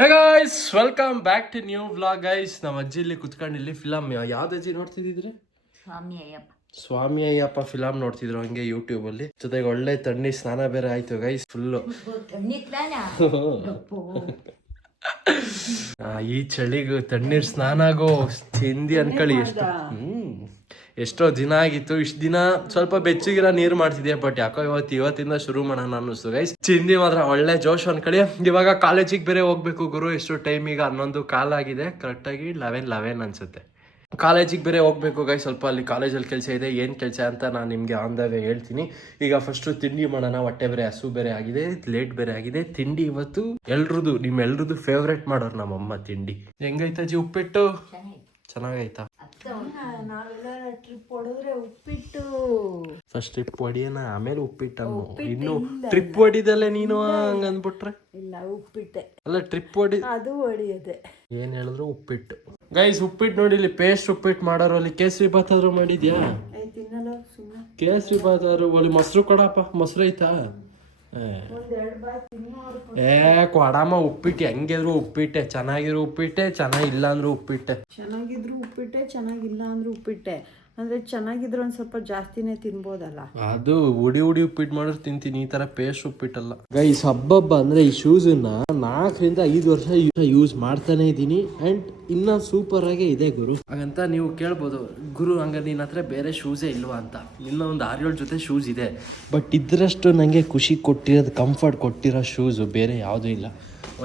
Hey guys, welcome back to new vlog guys. ನಮ್ಮ ಅಜ್ಜಿ ಇಲ್ಲಿ ಕುತ್ಕೊಂಡು ಇಲ್ಲಿ ಫಿಲಮ್ ಯಾವ್ದು ಅಜ್ಜಿ ನೋಡ್ತಿದ್ರಿ? ಸ್ವಾಮಿ ಅಯ್ಯಪ್ಪ ಫಿಲಮ್ ನೋಡ್ತಿದ್ರು ಹಂಗೆ ಯೂಟ್ಯೂಬ್ ಅಲ್ಲಿ. ಜೊತೆಗೆ ಒಳ್ಳೆ ತಣ್ಣಿ ಸ್ನಾನ ಬೇರೆ ಆಯ್ತು ಗೈಸ್ ಫುಲ್ಲು. ಈ ಚಳಿಗೂ ತಣ್ಣೀರ್ ಸ್ನಾನ ಆಗೋ ಚಿಂದಿ ಅನ್ಕೊಳ್ಳಿ. ಎಷ್ಟೋ ದಿನ ಆಗಿತ್ತು. ಇಷ್ಟು ದಿನ ಸ್ವಲ್ಪ ಬೆಚ್ಚಗಿರೋ ನೀರು ಮಾಡ್ತಿದ್ದೆ, ಬಟ್ ಯಾಕೋ ಇವತ್ತಿಂದ ಶುರು ಮಾಡೋಣ ಅನ್ನಿಸ್ತು ಗೈಸ್. ಚಿಂದಿ ಮಾತ್ರ ಒಳ್ಳೆ ಜೋಶ್ ಅನ್ಕೊಳ್ಳಿ. ಇವಾಗ ಕಾಲೇಜಿಗೆ ಬೇರೆ ಹೋಗ್ಬೇಕು ಗುರು. ಎಷ್ಟು ಟೈಮ್ ಈಗ 11 ಆಗಿದೆ, ಕರೆಕ್ಟಾಗಿ 11 ಅನ್ಸುತ್ತೆ. ಕಾಲೇಜಿಗೆ ಬೇರೆ ಹೋಗ್ಬೇಕು ಗೈಸ್. ಸ್ವಲ್ಪ ಅಲ್ಲಿ ಕಾಲೇಜಲ್ಲಿ ಕೆಲಸ ಇದೆ. ಏನು ಕೆಲಸ ಅಂತ ನಾನು ನಿಮಗೆ ಆನ್ ದ ವೇ ಹೇಳ್ತೀನಿ. ಈಗ ಫಸ್ಟು ತಿಂಡಿ ಮಾಡೋಣ. ಹೊಟ್ಟೆ ಬೇರೆ ಹಸು ಬೇರೆ ಆಗಿದೆ, ಲೇಟ್ ಬೇರೆ ಆಗಿದೆ. ತಿಂಡಿ ಇವತ್ತು ನಿಮ್ಮೆಲ್ರದ್ದು ಫೇವ್ರೇಟ್ ಮಾಡೋರು ನಮ್ಮಮ್ಮ ತಿಂಡಿ. ಹೆಂಗೈತಾಜಿ ಉಪ್ಪಿಟ್ಟು? ಚೆನ್ನಾಗೈತಾ? ಟ್ರಿಪ್ ಹೊಡೆದ್ರೆ ಉಪ್ಪಿಟ್ಟು ಫಸ್ಟ್ ಟ್ರಿಪ್ ಹೊಡಿಯೋಣ, ಆಮೇಲೆ ಉಪ್ಪಿಟ್ಟು. ಇನ್ನು ಟ್ರಿಪ್ ಹೊಡಿದಲ್ಲೇ ನೀನು ಹಂಗ ಅಂದ್ಬಿಟ್ರೆ ಇಲ್ಲ, ಉಪ್ಪಿಟ್ಟೆ ಅಲ್ಲ ಟ್ರಿಪ್ ಅದು ಹೊಡಿಯೋದೆ. ಏನ್ ಹೇಳಿದ್ರು ಉಪ್ಪಿಟ್ಟು ಗೈಸ್. ಉಪ್ಪಿಟ್ಟು ನೋಡಿ, ಇಲ್ಲಿ ಪೇಸ್ಟ್ ಉಪ್ಪಿಟ್ಟು ಮಾಡೋರು. ಅಲ್ಲಿ ಕೇಸರಿ ಬಾತ್ ಆದ್ರೂ ಮಾಡಿದ್ಯಾ? ಕೇಸರಿ ಬಾತ್ ಆದ್ರೂ ಒಲಿ ಮೊಸರು ಕೊಡಪ್ಪ. ಮೊಸರು ಐತಾ? ಕೊಡಮ್ಮ. ಉಪ್ಪಿಟ್ಟು ಹೆಂಗಿದ್ರು ಉಪ್ಪಿಟ್ಟೆ, ಚೆನ್ನಾಗಿರೋ ಉಪ್ಪಿಟ್ಟೆ, ಚೆನ್ನಾಗಿಲ್ಲ ಅಂದ್ರೂ ಉಪ್ಪಿಟ್ಟೆ. ಚೆನ್ನಾಗಿದ್ರು ಉಪ್ಪಿಟ್ಟೆ, ಚೆನ್ನಾಗಿಲ್ಲ ಅಂದ್ರೂ ಉಪ್ಪಿಟ್ಟೆ. ಅಂದ್ರೆ ಚೆನ್ನಾಗಿದ್ರು ಒಂದ್ ಸ್ವಲ್ಪ ಜಾಸ್ತಿನೇ ತಿನ್ಬೋದಲ್ಲ. ಅದು ಉಡಿ ಉಪ್ಪಿಟ್ಟು ಮಾಡಿದ್ರೆ ತಿಂತೀನಿ, ಈ ತರ ಪೇಸ್ಟ್ ಉಪ್ಪಿಟ್ಟಲ್ಲ ಗೈಸ್. ಹಬ್ಬ ಅಂದ್ರೆ ಈ ಶೂಸನ್ನ 4 ರಿಂದ 5 ವರ್ಷ ಯೂಸ್ ಮಾಡ್ತಾನೆ ಇದ್ದೀನಿ. ಅಂಡ್ ಇನ್ನ ಸೂಪರ್ ಆಗೇ ಇದೆ ಗುರು. ಹಾಗಂತ ನೀವು ಕೇಳ್ಬೋದು, ಗುರು ಹಂಗ ನಿನ್ನ ಹತ್ರ ಬೇರೆ ಶೂಸೇ ಇಲ್ವಾ ಅಂತ. ಇನ್ನ ಒಂದು 6-7 ಜೊತೆ ಶೂಸ್ ಇದೆ, ಬಟ್ ಇದ್ರಷ್ಟು ನಂಗೆ ಖುಷಿ ಕೊಟ್ಟಿರೋದು, ಕಂಫರ್ಟ್ ಕೊಟ್ಟಿರೋ ಶೂಸು ಬೇರೆ ಯಾವುದೂ ಇಲ್ಲ.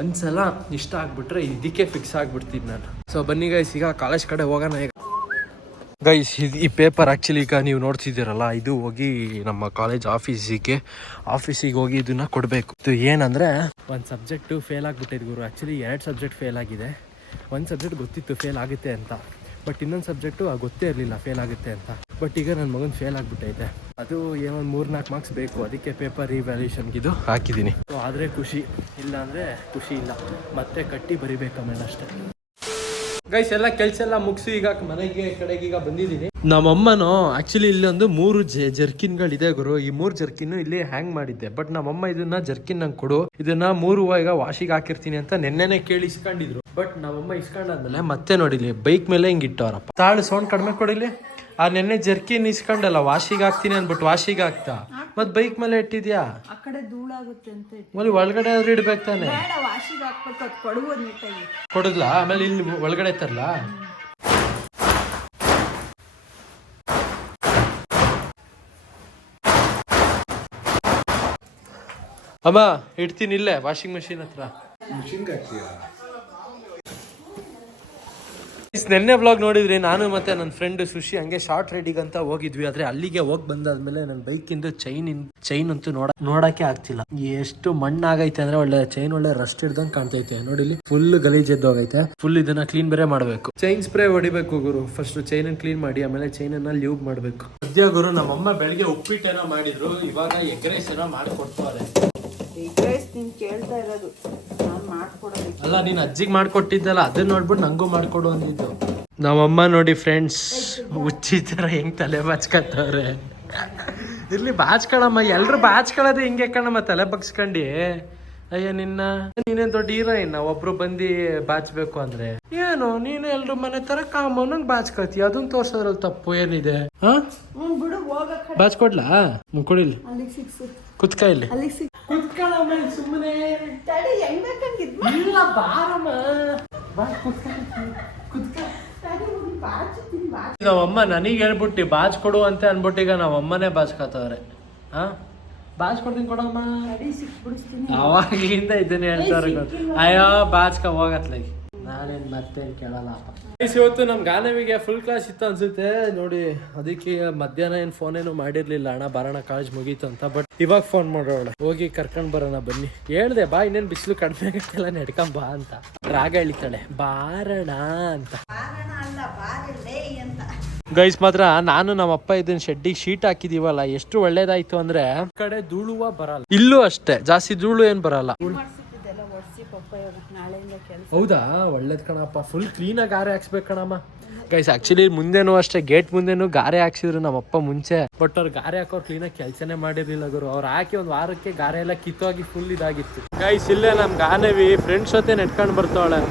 ಒಂದ್ಸಲ ಇಷ್ಟ ಆಗ್ಬಿಟ್ರೆ ಇದಕ್ಕೆ ಫಿಕ್ಸ್ ಆಗ್ಬಿಡ್ತೀನಿ ನಾನು. ಸೊ ಬನ್ನಿ ಗೈಸ್, ಈಗ ಕಾಲೇಜ್ ಕಡೆ ಹೋಗೋಣ. ಗೈಸ್, ಈ ಪೇಪರ್ ಆ್ಯಕ್ಚುಲಿ ಈಗ ನೀವು ನೋಡ್ತಿದ್ದೀರಲ್ಲ, ಇದು ಹೋಗಿ ನಮ್ಮ ಕಾಲೇಜ್ ಆಫೀಸಿಗೆ ಹೋಗಿ ಇದನ್ನ ಕೊಡಬೇಕು. ಇದು ಏನಂದರೆ, ಒಂದು ಸಬ್ಜೆಕ್ಟು ಫೇಲ್ ಆಗಿಬಿಟ್ಟಿದ್ದು ಗುರು. ಆ್ಯಕ್ಚುಲಿ 2 ಸಬ್ಜೆಕ್ಟ್ ಫೇಲ್ ಆಗಿದೆ. ಒಂದು ಸಬ್ಜೆಕ್ಟ್ ಗೊತ್ತಿತ್ತು ಫೇಲ್ ಆಗುತ್ತೆ ಅಂತ, ಬಟ್ ಇನ್ನೊಂದು ಸಬ್ಜೆಕ್ಟು ಗೊತ್ತೇ ಇರಲಿಲ್ಲ ಫೇಲ್ ಆಗುತ್ತೆ ಅಂತ. ಬಟ್ ಈಗ ನನ್ನ ಮಗನ ಫೇಲ್ ಆಗಿಬಿಟ್ಟೈತೆ. ಅದು ಏನೋ 3-4 ಮಾರ್ಕ್ಸ್ ಬೇಕು, ಅದಕ್ಕೆ ಪೇಪರ್ ರಿವ್ಯಾಲ್ಯೂಷನ್ಗೆ ಇದು ಹಾಕಿದ್ದೀನಿ. ಸೊ ಆದರೆ ಖುಷಿ, ಇಲ್ಲ ಅಂದರೆ ಖುಷಿ ಇಲ್ಲ. ಮತ್ತೆ ಕಟ್ಟಿ ಬರಿಬೇಕು ಆಮೇಲೆ ಅಷ್ಟೇ. ಗೈಸ್, ಎಲ್ಲ ಕೆಲಸ ಎಲ್ಲ ಮುಗಿಸಿ ಈಗ ಮನೆಗೆ ಕಡೆಗೆ ಈಗ ಬಂದಿದ್ದೀನಿ. ನಮ್ಮಮ್ಮನೂ ಆ್ಯಕ್ಚುಲಿ ಇಲ್ಲಿ ಒಂದು 3 ಜರ್ಕಿನ್ಗಳಿದೆ ಗುರು. ಈ 3 ಜರ್ಕಿನ್ ಇಲ್ಲಿ ಹ್ಯಾಂಗ್ ಮಾಡಿದ್ದೆ, ಬಟ್ ನಮ್ಮಮ್ಮ ಇದನ್ನ ಜರ್ಕಿನ್ ನಂಗೆ ಕೊಡು, ಇದನ್ನ 3 ಈಗ ವಾಶಿಗೆ ಹಾಕಿರ್ತೀನಿ ಅಂತ ನೆನ್ನೆನೆ ಕೇಳಿ ಇಸ್ಕೊಂಡಿದ್ರು. ಬಟ್ ನಮ್ಮಮ್ಮ ಇಸ್ಕೊಂಡಾದ್ಮೇಲೆ ಮತ್ತೆ ನೋಡಿಲಿ ಬೈಕ್ ಮೇಲೆ ಹಿಂಗೆ ಇಟ್ಟವರಪ್ಪ. ತಾಳು ಸೌಂಡ್ ಕಡಿಮೆ ಕೊಡಿಲಿ. ಆ ನೆನ್ನೆ ಜರ್ಕಿನ್ ಇಸ್ಕೊಂಡಲ್ಲ ವಾಶಿಗೆ ಹಾಕ್ತೀನಿ ಅಂದ್ಬಿಟ್ಟು ವಾಶಿಗೆ ಹಾಕ್ತಾ, ಮತ್ ಬೈಕ್ ಮೇಲೆ ಇಟ್ಟಿದ್ಯಾ? ಆ ಕಡೆ ಧೂಳಾಗುತ್ತೆ ಅಂತ ಒಳಗಡೆ ಆದ್ರೂ ಇಡ್ಬೇಕು ತಾನೆ. ವಾಶಿಗೆ ಹಾಕ್ಬೇಕು, ಅದು ಕೊಡ್ಬೋದು ನೀಟಾಗಿ. ಕೊಡದ್ಲಾ? ಆಮೇಲೆ ಇಲ್ಲಿ ಒಳಗಡೆ ತರಲಾ? ಅಮ್ಮ ಇಡ್ತೀನಿ ಇಲ್ಲೇ ವಾಷಿಂಗ್ ಮೆಷಿನ್ ಹತ್ರ. ನೆನ್ನೆ ವ್ಲಾಗ್ ನೋಡಿದ್ರಿ, ನಾನು ಮತ್ತೆ ನನ್ನ ಫ್ರೆಂಡ್ ಸುಶಿ ಹಂಗೆ ಶಾರ್ಟ್ ರೈಡಿಂಗ್ ಅಂತ ಹೋಗಿದ್ವಿ. ಆದ್ರೆ ಅಲ್ಲಿಗೆ ಹೋಗಿ ಬಂದಾದ್ಮೇಲೆ ನನ್ನ ಬೈಕಿಂದು ಚೈನ್ ಅಂತೂ ನೋಡಕ್ಕೆ ಆಗ್ತಿಲ್ಲ. ಎಷ್ಟು ಮಣ್ಣಾಗೈತೆ ಅಂದ್ರೆ ಒಳ್ಳೆ ಚೈನ್ ಒಳ್ಳೆ ರಸ್ಟ್ ಹಿಡ್ದಂಗ್ ಕಾಣ್ತೈತೆ. ನೋಡಿಲಿ ಫುಲ್ ಗಲೀಜ್ ಎದ್ದೋಗೈತೆ. ಫುಲ್ ಇದನ್ನ ಕ್ಲೀನ್ ಬೇರೆ ಮಾಡ್ಬೇಕು. ಚೈನ್ ಸ್ಪ್ರೇ ಹೊಡಿಬೇಕು ಗುರು. ಫಸ್ಟ್ ಚೈನ್ ಅನ್ನು ಕ್ಲೀನ್ ಮಾಡಿ ಆಮೇಲೆ ಚೈನ್ ಅನ್ನ ಲ್ಯೂಬ್ ಮಾಡ್ಬೇಕು. ಸದ್ಯ ಗುರು ನಮ್ಮಮ್ಮ ಬೆಳಿಗ್ಗೆ ಉಪ್ಪಿಟ್ಟೇನೋ ಮಾಡಿದ್ರು, ಇವಾಗ ಎಗ್ ರೈಸ್ ಏನೋ ಮಾಡ್ಕೊಡ್ತಾರೆ. ಎಗ್ ರೈಸ್ ನೀನ್ ಕೇಳ್ತಾ ಇರೋದು, ನಾನು ಮಾಡ್ಕೊಡೋದು ಅಲ್ಲ, ನೀನ್ ಅಜ್ಜಿಗೆ ಮಾಡ್ಕೊಟ್ಟಿದ್ದಲ್ಲ, ಅದನ್ನ ನೋಡ್ಬಿಟ್ಟು ನಂಗೂ ಮಾಡ್ಕೊಡು ಅಂದಿದ್ದು. ನಮ್ಮಮ್ಮ ನೋಡಿ ಫ್ರೆಂಡ್ಸ್, ಹುಚ್ಚಿ ತರ ಹೆಂಗ್ ತಲೆ ಬಾಚ್ಕತ್ತವ್ರೆ. ಇರ್ಲಿ ಬಾಚ್ಕೊಳಮ್ಮ, ಎಲ್ರು ಬಾಚ್ಕೊಳ್ಳೋದು ಹಿಂಗೆ ಕಣಮ್ಮ, ತಲೆ ಬಗ್ಸ್ಕೊಂಡಿ. ಅಯ್ಯ ನೀನೇನ್ ದೊಡ್ಡ ಹೀರೋಯಿನ್, ಒಬ್ರು ಬಂದು ಬಾಚ್ಬೇಕು ಅಂದ್ರೆ ಏನು? ನೀನು ಎಲ್ರು ಮನೆ ತರ ಕಾಮನಂಗ್ ಬಾಚ್ಕತಿ, ಅದನ್ನ ತೋರ್ಸೋದ್ರಲ್ಲಿ ತಪ್ಪು ಏನಿದೆ? ಹಾ ಬಿಡು, ಬಾಚ್ಕೊಡ್ಲಾ? ಕೊಡಿಲಿ ಕುತ್ಕ ಇಲ್ಲಿ. ಸುಮ್ಮನೆ ನಾವಮ್ಮ ನನಗೆ ಹೇಳ್ಬಿಟ್ಟು ಬಾಚ್ ಕೊಡು ಅಂತ ಅನ್ಬಿಟ್ಟು ಈಗ ನಾವಮ್ಮನೇ ಬಾಚ್ಕತ್ತವ್ರೆ. ಹಾ ಬಾಚ್ಕೊಡ್ತೀನಿ ಕೊಡಮ್ಮ. ಅವಾಗ್ಲಿಂದ ಇದನ್ನ ಹೇಳ್ತಾರೆ. ಅಯ್ಯೋ ಬಾಚ್ಕ ಹೋಗತ್ಲಾಗಿ, ನಾನೇನ್ ಮತ್ತೇನ್ ಕೇಳಲ್ಲಪ್ಪ. ಇವತ್ತು ನಮ್ ಗಾನವಿಗೆ ಫುಲ್ ಕ್ಲಾಸ್ ಇತ್ತು ಅನ್ಸುತ್ತೆ ನೋಡಿ. ಅದಕ್ಕೆ ಮಧ್ಯಾಹ್ನ ಏನ್ ಫೋನ್ ಏನು ಮಾಡಿರ್ಲಿಲ್ಲ, ಅಣ್ಣ ಬರೋಣ ಕಾಲೇಜ್ ಮುಗೀತು ಅಂತ. ಬಟ್ ಇವಾಗ ಫೋನ್ ಮಾಡೋಣ, ಹೋಗಿ ಕರ್ಕೊಂಡ್ ಬರೋಣ ಬನ್ನಿ. ಹೇಳ್ದೆ ಬಾ, ಇನ್ನೇನ್ ಬಿಸಿಲು ಕಡಿಮೆ ಆಗತ್ತಲ್ಲ, ನಡ್ಕೊಂಡ್ ಬಾ ಅಂತ. ರಾಗ ಎಳಿತಾಳೆ ಬಾರಣ ಅಂತ. ಗೈಸ್ ಮಾತ್ರ ನಾನು ನಮ್ಮಪ್ಪ ಇದನ್ನ ಶೆಡ್ಡಿಗೆ ಶೀಟ್ ಹಾಕಿದೀವಲ್ಲ, ಎಷ್ಟು ಒಳ್ಳೇದಾಯ್ತು ಅಂದ್ರೆ ಕಡೆ ಧೂಳುವ ಬರಲ್ಲ. ಇಲ್ಲೂ ಅಷ್ಟೇ, ಜಾಸ್ತಿ ಧೂಳು ಏನ್ ಬರಲ್ಲ. ಇವಾಗ ನಾಳೆಯಿಂದ ಕೆಲಸ. ಹೌದಾ, ಒಳ್ಳೇದ್ ಕಣಪ್ಪ. ಫುಲ್ ಕ್ಲೀನಾಗಿ ಗಾರೆ ಹಾಕ್ಸ್ಬೇಕು ಕಣಮ್ಮ. ಗೈಸ್ ಆಕ್ಚುಲಿ ಮುಂದೆನೂ ಅಷ್ಟೇ, ಗೇಟ್ ಮುಂದೆನೂ ಗಾರೆ ಹಾಕ್ಸಿದ್ರು ನಮ್ಮಪ್ಪ ಮುಂಚೆ. ಬಟ್ ಅವ್ರು ಗಾರೆ ಹಾಕೋರು ಕ್ಲೀನಾಗಿ ಕೆಲಸನೇ ಮಾಡಿರ್ಲಿಲ್ಲ ಗುರು. ಅವ್ರು ಹಾಕಿ ಒಂದು ವಾರಕ್ಕೆ ಗಾರೆ ಎಲ್ಲ ಕಿತ್ತೋಗಿ ಫುಲ್ ಇದಾಗಿತ್ತು. ಗೈಸ್ ಇಲ್ಲೇ ನಮ್ ಗಾನವಿ ಫ್ರೆಂಡ್ಸ್ ಜೊತೆ ನೆಟ್ಕೊಂಡು ಬರ್ತಾವಳೆ.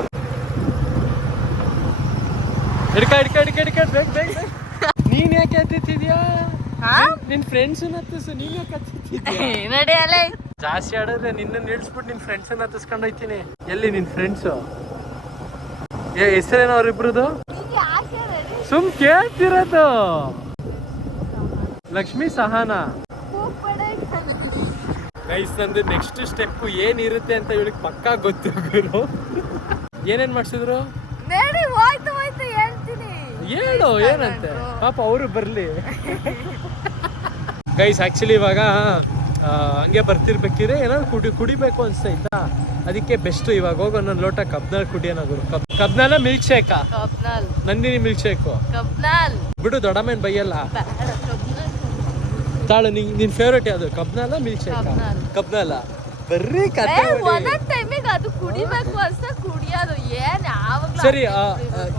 ನೀನ್ ಯಾಕೆ ಹತ್ತಿದ್ಯಾ? ನಿನ್ ಫ್ರೆಂಡ್ಸ್ ಹತ್ತಿಸು. ನೀನ್ ಯಾಕೆ ಹತ್ತಿದ್ಯಾ? ಜಾಸ್ತಿ ಆಡಿದ್ರೆ ನಿನ್ನ ನಿಲ್ಸ್ಬಿಟ್ಟು ನಿನ್ ಫ್ರೆಂಡ್ಸ್ ಹತ್ತಿಸ್ಕೊಂಡು ಹೋಯ್ತೀನಿ. ಎಲ್ಲಿ ನಿನ್ ಫ್ರೆಂಡ್ಸ್? ಹೆಸರೇನೋ ಅವ್ರಿಬ್ರದು? ಸುಮ್ ಕೇಳ್ತಿರೋದು. ಲಕ್ಷ್ಮಿ ಸಹಾನ. ಗೈಸ್ ನಂದು ನೆಕ್ಸ್ಟ್ ಸ್ಟೆಪ್ ಏನಿರುತ್ತೆ ಅಂತ ಇವಳಿಗೆ ಪಕ್ಕಾ ಗೊತ್ತು ಗುರು. ಏನೇನ್ ಮಾಡ್ಸಿದ್ರು ಹೇಳು, ಏನಂತೆ ಪಾಪ ಅವರು ಬರ್ಲಿ. ಗೈಸ್ ಆಕ್ಚುಲಿ ಇವಾಗ ಹಂಗೆ ಬರ್ತಿರ್ಬೇಕಿದ್ರೆ ಏನಾದ್ರು ಕುಡಿಬೇಕು ಅನ್ಸ್ತೈತಾ, ಅದಕ್ಕೆ ಬೆಸ್ಟ್ ಇವಾಗ ಹೋಗೋ ನನ್ನ ಲೋಟ ಕಬ್ನಾಲ್ ಕುಡಿಯೋಣ ಗುರು. ಕಬ್ನಾಲ ಮಿಲ್ಕ್ ಶೇಕಾ? ನಂದಿನಿ ಮಿಲ್ಕ್ ಶೇಕು ಬಿಡು, ದೊಡ್ಡಮೇನ್ ಬೈಯಲ್ಲ. ತಾಳು, ನಿನ್ ಫೇವ್ರೇಟ್ ಯಾವ್ದು, ಕಬ್ನಾಲ ಮಿಲ್ಕ್ ಶೇಕ್? ಕಬ್ನಾಲ. ಬರ್ರಿ ಕತೆ. ಸರಿ,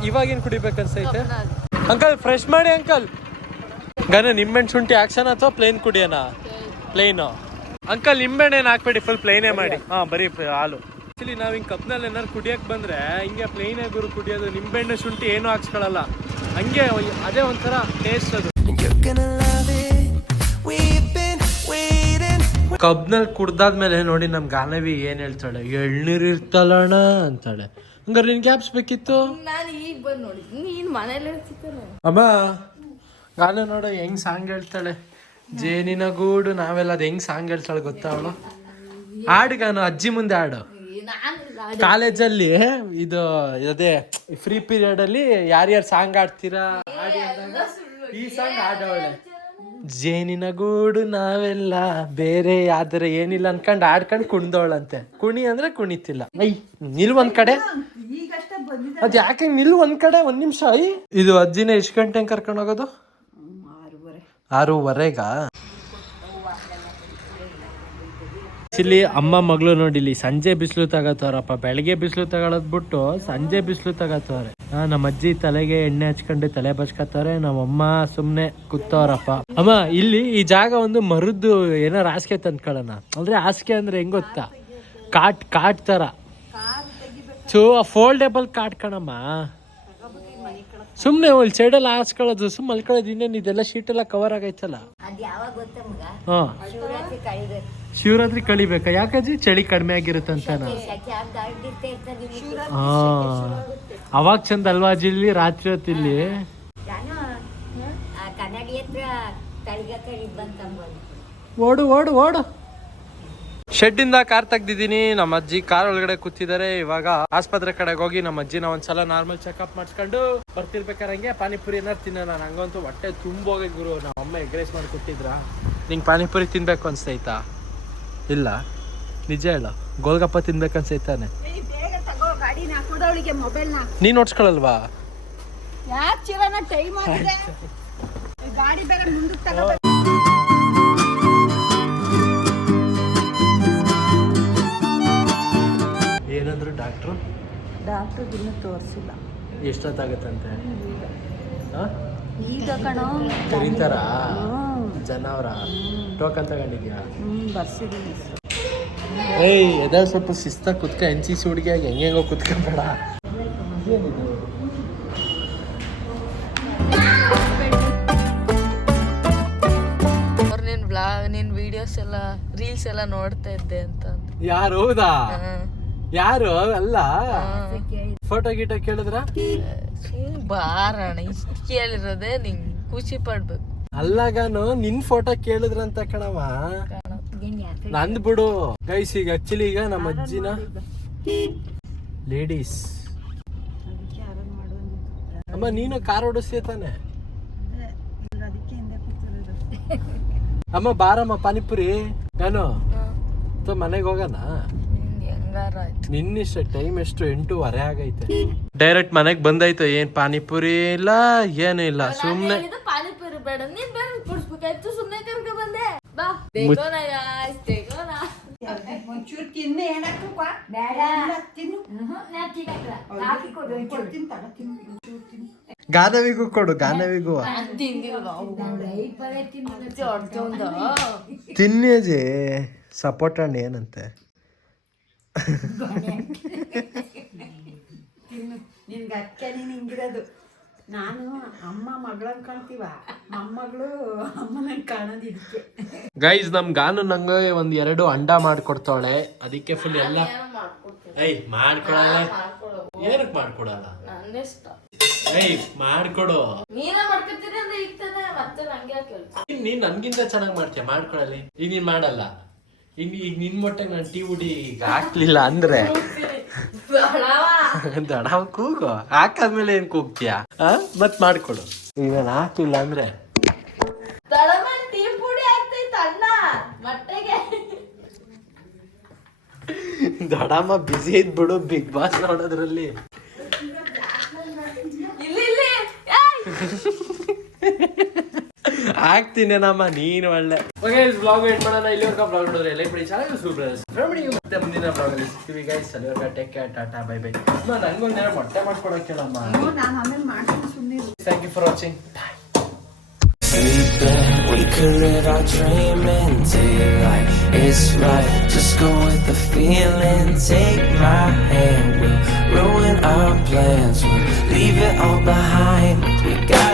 ಇವಾಗೇನ್ ಕುಡಿಬೇಕು ಅನ್ಸೈತೆ ಅಂಕಲ್? ಫ್ರೆಶ್ ಮಾಡಿ ಅಂಕಲ್. ಗನ ನಿಂಬೆಹಣ್ಣು ಶುಂಠಿ ಆಕ್ಷನ್ ಅಥವಾ ಪ್ಲೇನ್ ಕುಡಿಯೋಣ? Plain uncle. ನಿಂಬೆಹಣ್ಣು ಏನು ಹಾಕ್ಬೇಡಿ, ಫುಲ್ ಪ್ಲೇನೇ ಮಾಡಿ. ಬರೀ ಹಾಲು. ಆಕ್ಚುಲಿ ನಾವ್ ಹಿಂಗ್ ಕಪ್ನಲ್ಲಿ ಏನಾರು ಕುಡಿಯಕ್ ಬಂದ್ರೆ ಹಿಂಗೆ ಪ್ಲೇನೇ ಗುರು ಕುಡಿಯೋದು. ನಿಂಬೆಹಣ್ಣು ಶುಂಠಿ ಏನು ಹಾಕ್ಸ್ಕೊಳಲ್ಲ, ಹಂಗೆ ಅದೇ ಒಂಥರ ಟೇಸ್ಟ್ ಅದು. ಕಬ್ನಲ್ಲಿ ಕುಡ್ದಾದ್ಮೇಲೆ ನೋಡಿ ನಮ್ ಗಾನವಿ ಏನ್ ಹೇಳ್ತಾಳೆ, ಎಳ್ನೀರ್ ಇರ್ತಲ್ಲಣ್ಣ ಅಂತಾಳೆ. ಹಂಗಾರೆ ನಿನ್ ಕ್ಯಾಪ್ಸ್ ಬೇಕಿತ್ತು. ಅಮ್ಮ ಗಾನ ನೋಡು ಹೆಂಗ್ ಸಾಂಗ್ ಹೇಳ್ತಾಳೆ. ಜೇನಿನ ಗೂಡು ನಾವೆಲ್ಲ ಅದ್ ಹೆಂಗ್ ಸಾಂಗ್ ಹೇಳ್ತಾಳೆ ಗೊತ್ತಾ ಅವಳು? ಹಾಡುಗಾನು ಅಜ್ಜಿ ಮುಂದೆ ಹಾಡು. ಕಾಲೇಜಲ್ಲಿ ಇದು ಅದೇ ಫ್ರೀ ಪೀರಿಯಡ್ ಅಲ್ಲಿ ಯಾರ್ಯಾರು ಸಾಂಗ್ ಆಡ್ತೀರಾ ಹಾಡಿ ಅಂದಾಗ ಈ ಸಾಂಗ್ ಆಡವಳೆ. ಜೇನಿನ ಗೂಡು ನಾವೆಲ್ಲ ಬೇರೆ ಯಾವ್ದಾರ ಏನಿಲ್ಲ ಅನ್ಕೊಂಡ್ ಆಡ್ಕೊಂಡ್ ಕುಣ್ದವಳಂತೆ. ಕುಣಿ ಅಂದ್ರೆ ಕುಣಿತಿಲ್ಲ. ನಿಲ್ ಒಂದ್ ಕಡೆ, ಅದ್ ಯಾಕೆ ನಿಲ್ ಒಂದ್ ಕಡೆ ಒಂದ್ ನಿಮಿಷ. ಇದು ಅಜ್ಜಿನ ಎಷ್ಟು ಗಂಟೆ ಕರ್ಕೊಂಡು ಹೋಗೋದು? 6:30. ಇಲ್ಲಿ ಅಮ್ಮ ಮಗಳು ನೋಡಿಲಿ ಸಂಜೆ ಬಿಸಿಲು ತಗೋತವ್ರಪ್ಪ. ಬೆಳಗ್ಗೆ ಬಿಸಿಲು ತಗೊಳದ್ ಬಿಟ್ಟು ಸಂಜೆ ಬಿಸಿಲು ತಗೋತವ್ರೆ. ನಮ್ಮ ಅಜ್ಜಿ ತಲೆಗೆ ಎಣ್ಣೆ ಹಚ್ಕೊಂಡು ತಲೆ ಬಚ್ಕತ್ತವ್ರೆ. ನಮ್ಮಮ್ಮ ಸುಮ್ನೆ ಕೂತವ್ರಪ್ಪ. ಅಮ್ಮ ಇಲ್ಲಿ ಈ ಜಾಗ ಒಂದು ಮರದ್ದು ಏನಾರು ಹಾಸಿಗೆ ತಂದ್ಕೊಳ್ಳೋಣ. ಅಂದ್ರೆ ಹಾಸಿಗೆ ಅಂದ್ರೆ ಹೆಂಗ್ ಗೊತ್ತಾ, ಕಾಟ್ ತರ ಫೋಲ್ಡೇಬಲ್ ಕಾಟ್ ಕಣಮ್ಮ. ಸುಮ್ನೆ ಒಂದು ಸೈಡಲ್ಲಿ ಹಾಸ್ಕೊಳ್ಳೋದು, ಸುಮ್ ಮಲ್ಕೊಳ್ಳೋದು. ಇನ್ನೇನು ಇದೆಲ್ಲ ಶೀಟ್ ಎಲ್ಲ ಕವರ್ ಆಗೈತಲ್ಲ. ಶಿವರಾತ್ರಿ ಕಳಿಬೇಕಾ? ಯಾಕಜ್ಜಿ ಚಳಿ ಕಡಿಮೆ ಆಗಿರುತ್ತಂತನಾ? ಅವಾಗ ಚಂದ ಅಲ್ವಾ ಅಜ್ಜಿ ಇಲ್ಲಿ ರಾತ್ರಿ ಹೊತ್ತಿಲ್ಲಿ? ಓಡು ಓಡು ಓಡು. ಶೆಡ್ ಇಂದ ಕಾರ್ ತೆಗ್ದಿದ್ದೀನಿ. ನಮ್ಮ ಅಜ್ಜಿ ಕಾರ್ ಒಳಗಡೆ ಕೂತಿದ್ದಾರೆ. ಇವಾಗ ಆಸ್ಪತ್ರೆ ಕಡೆಗೆ ಹೋಗಿ ನಮ್ಮ ಅಜ್ಜಿನ ಒಂದ್ಸಲ ನಾರ್ಮಲ್ ಚೆಕ್ಅಪ್ ಮಾಡಿಸ್ಕೊಂಡು ಬರ್ತಿರ್ಬೇಕಾರೆ ಹಂಗೆ ಪಾನಿಪುರಿ ಏನಾರು ತಿನ್ನೋಣ. ನಂಗಂತೂ ಹೊಟ್ಟೆ ತುಂಬೋಗಿ ಗುರು. ನಮ್ಮ ಅಮ್ಮ ಎಗ್ ರೈಸ್ ಮಾಡಿ ಕೊಟ್ಟಿದ್ರ. ನಿಂಗೆ ಪಾನಿಪುರಿ ತಿನ್ಬೇಕು ಅನ್ಸ್ತೈತಾ? ಇಲ್ಲ, ನಿಜ ಹೇಳು. ಗೋಲ್ಗಪ್ಪ ತಿನ್ಬೇಕು ಅನ್ಸೈತಾನೆ. ನೀನ್ ನೋಡ್ಸ್ಕೊಳಲ್ವಾ? ಏನಂದ್ರು ಡಾಕ್ಟ್ರು ಇನ್ನೂ ತೋರಿಸಿಲ್ಲ. ಎಷ್ಟೊತ್ತಾಗತ್ತಂತೆ? ಈಗ ಕಣೋ ಕರೀತಾರ ಜನ ಅವ್ರ. ಟೋಕನ್ ತಗೊಂಡಿದ್ಯಾ? ಬರ್ಸಿದ್ದೀನಿ. ಎದ ಸ್ವಲ್ಪ ಶಿಸ್ತಾಗಿ ಕುತ್ಕ. NCC ಹುಡುಗಿಯಾಗಿ ಹೆಂಗೆಂಗೋ ಕುತ್ಕೊಂಬೇಡ. ನಿನ್ ವಿಡಿಯೋಸ್ ಎಲ್ಲ ರೀಲ್ಸ್ ಎಲ್ಲ ನೋಡ್ತಾ ಇದ್ದೆ ಅಂತ. ಯಾರು? ಹೌದಾ? ಯಾರು ಅಲ್ಲ. ಫೋಟೋ ಗೀಟೋ ಕೇಳಿದ್ರ? ಬಾರಣ ಇಷ್ಟ ಕೇಳಿರೋದೆ ನಿಂಗ್ ಖುಷಿ ಪಡ್ಬೇಕು. ಅಲ್ಲಾಗಾನು ನಿನ್ ಫೋಟೋ ಕೇಳಿದ್ರಂತ ಕಣವ. ನಂದ್ ಬಿಡು ಗೈಸ್. ಈಗ ಆಕ್ಚುಲಿ ಈಗ ನಮ್ಮ ಅಜ್ಜಿನ ಲೇಡೀಸ್ ಅಮ್ಮ ನೀನು ಕಾರ್ ಓಡಿಸ್ತೀಯ ತಾನೆ? ಅಮ್ಮ ಬಾರಮ್ಮ ಪಾನಿಪುರಿ. ನಾನು ಮನೆಗೆ ಹೋಗೋಣ. ನಿನ್ನಿಷ್ಟ. ಟೈಮ್ ಎಷ್ಟು? 8:30 ಆಗೈತೆ. ಡೈರೆಕ್ಟ್ ಮನೆಗ್ ಬಂದೈತೆ. ಏನ್ ಪಾನಿಪುರಿ ಇಲ್ಲ ಏನು ಇಲ್ಲ. ಸುಮ್ನೆ ಪಾನಿಪುರಿ ಬೇಡ, ನೀನ್ ಬೇರೆ ಕುಡಿಸ್ಬೇಕಾಯ್ತು. ಸುಮ್ನೆ ಕರ್ಕ ಬಂದೆ. ಬಾ ಒಂಚೂರು ತಿನ್ನು ಏನಕ್ಕೂ ಬೇಡ. ತಿನ್ನು ನಾ ತಿನ್ನಕ್ಕಿಲ್ಲ. ಕಾಫಿ ಕೊಡು ಒಂಚೂರು. ಕೊಡ್ತೀನಿ ತಗ ತಿನ್ನು ಒಂಚೂರು ತಿನ್ನು ಗಾನವಿಗೂ ಕೊಡು, ಗಾನವಿಗೂ ಲೈಟ್ ಬರೇ ತಿನ್ನು. ತಿನ್ನೇಜಿ ಸಪೋರ್ಟ್ ಹಣ್ಣು ಏನಂತೆ. ತಿನ್ನು ನಿನ್ಗೆ ಅಕ್ಕೆ ನೀನು ಹಿಂಗಿರೋದು. ನಾನು ಅಮ್ಮ ಮಗಳಂಗೆ ಕಾಣ್ತೀವ, ಮೊಮ್ಮಗಳು ಅಮ್ಮನಂಗೆ ಕಾಣೋದು ಇದಕ್ಕೆ. ಗೈಸ್ ನಮ್ ಗಾನು ನಂಗೆ ಒಂದ್ 2 ಅಂಡ ಮಾಡ್ಕೊಡ್ತಾಳೆ. ಅದಕ್ಕೆ ಫುಲ್ ಎಲ್ಲ ಮಾಡ್ಕೊಡಲ್ಲ. ಏನಕ್ ಮಾಡ್ಕೊಡಲ್ಲ? ಮಾಡ್ಕೊಡು. ನೀನ ಮಾಡ್ಕೊತೀರಿ ಅಂದ್ರೆ ಈಗ ತಾನೆ ಮತ್ತೆ ನಂಗೆ ಕೇಳ್ತೀನಿ. ನೀನ್ ನನ್ಗಿಂತ ಚೆನ್ನಾಗ್ ಮಾಡ್ತೀಯ, ಮಾಡ್ಕೊಡಲಿ. ಈಗ ನೀನ್ ಮಾಡಲ್ಲ. ಈಗ ನಿನ್ ಮೊಟ್ಟೆ ನಾನು ಟೀ ಉಡಿ ಈಗ ಹಾಕ್ಲಿಲ್ಲ ಅಂದ್ರೆ ದಡ ಕೂಗು. ಹಾಕಾದ್ಮೇಲೆ ಏನ್ ಕೂಗ್ತೀಯ? ಮತ್ ಮಾಡ್ಕೊಡು. ಈಗ ನಾನು ಹಾಕ್ಲಿಲ್ಲ ಅಂದ್ರೆ ಟೀ ಪುಡಿ ಆಗ್ತೈತ ಅಣ್ಣ ಮೊಟ್ಟೆಗೆ. ದಡಮ್ಮ ಬಿಸಿ ಇದ್ ಬಿಡು ಬಿಗ್ ಬಾಸ್ ನೋಡೋದ್ರಲ್ಲಿ. ಇಲ್ಲಿ ಆಗ್ತೀನಿ ನಮ್ಮ ನೀನು ಒಳ್ಳೆ. ಬ್ಲಾಗ್ ಏನ್ ಮಾಡೋಣ, ಇಲ್ಲಿವರೆಗೂ ಬ್ಲಾಗ್ ನೋಡಿದ್ರೆ ಲೈಕ್ ಮಾಡಿ, ಚಾನಲ್ ಸೂಪರ್ ಮತ್ತೆ ಮುಂದಿನ ಬ್ಲಾಗ್ ಅಲ್ಲಿ ಸಿಗ್ತೀವಿ ಗೈಸ್. ಅಲ್ಲಿವರೆಗೂ take care, tata, bye bye. ನಂಗೊಂದು ಮೊಟ್ಟೆ ಮಾಡ್ಕೊಡಕ್ಕೆ ನಮ್ಮ. ನಾನು ಆಮೇಲೆ ಮಾಡ್ತೀನಿ ಸುಮ್ಮನೆ. Thank you for watching. We could live our dream and daylight. It's right, just go with the feeling. Take my hand, we'll ruin our plans. We'll leave it all behind. We got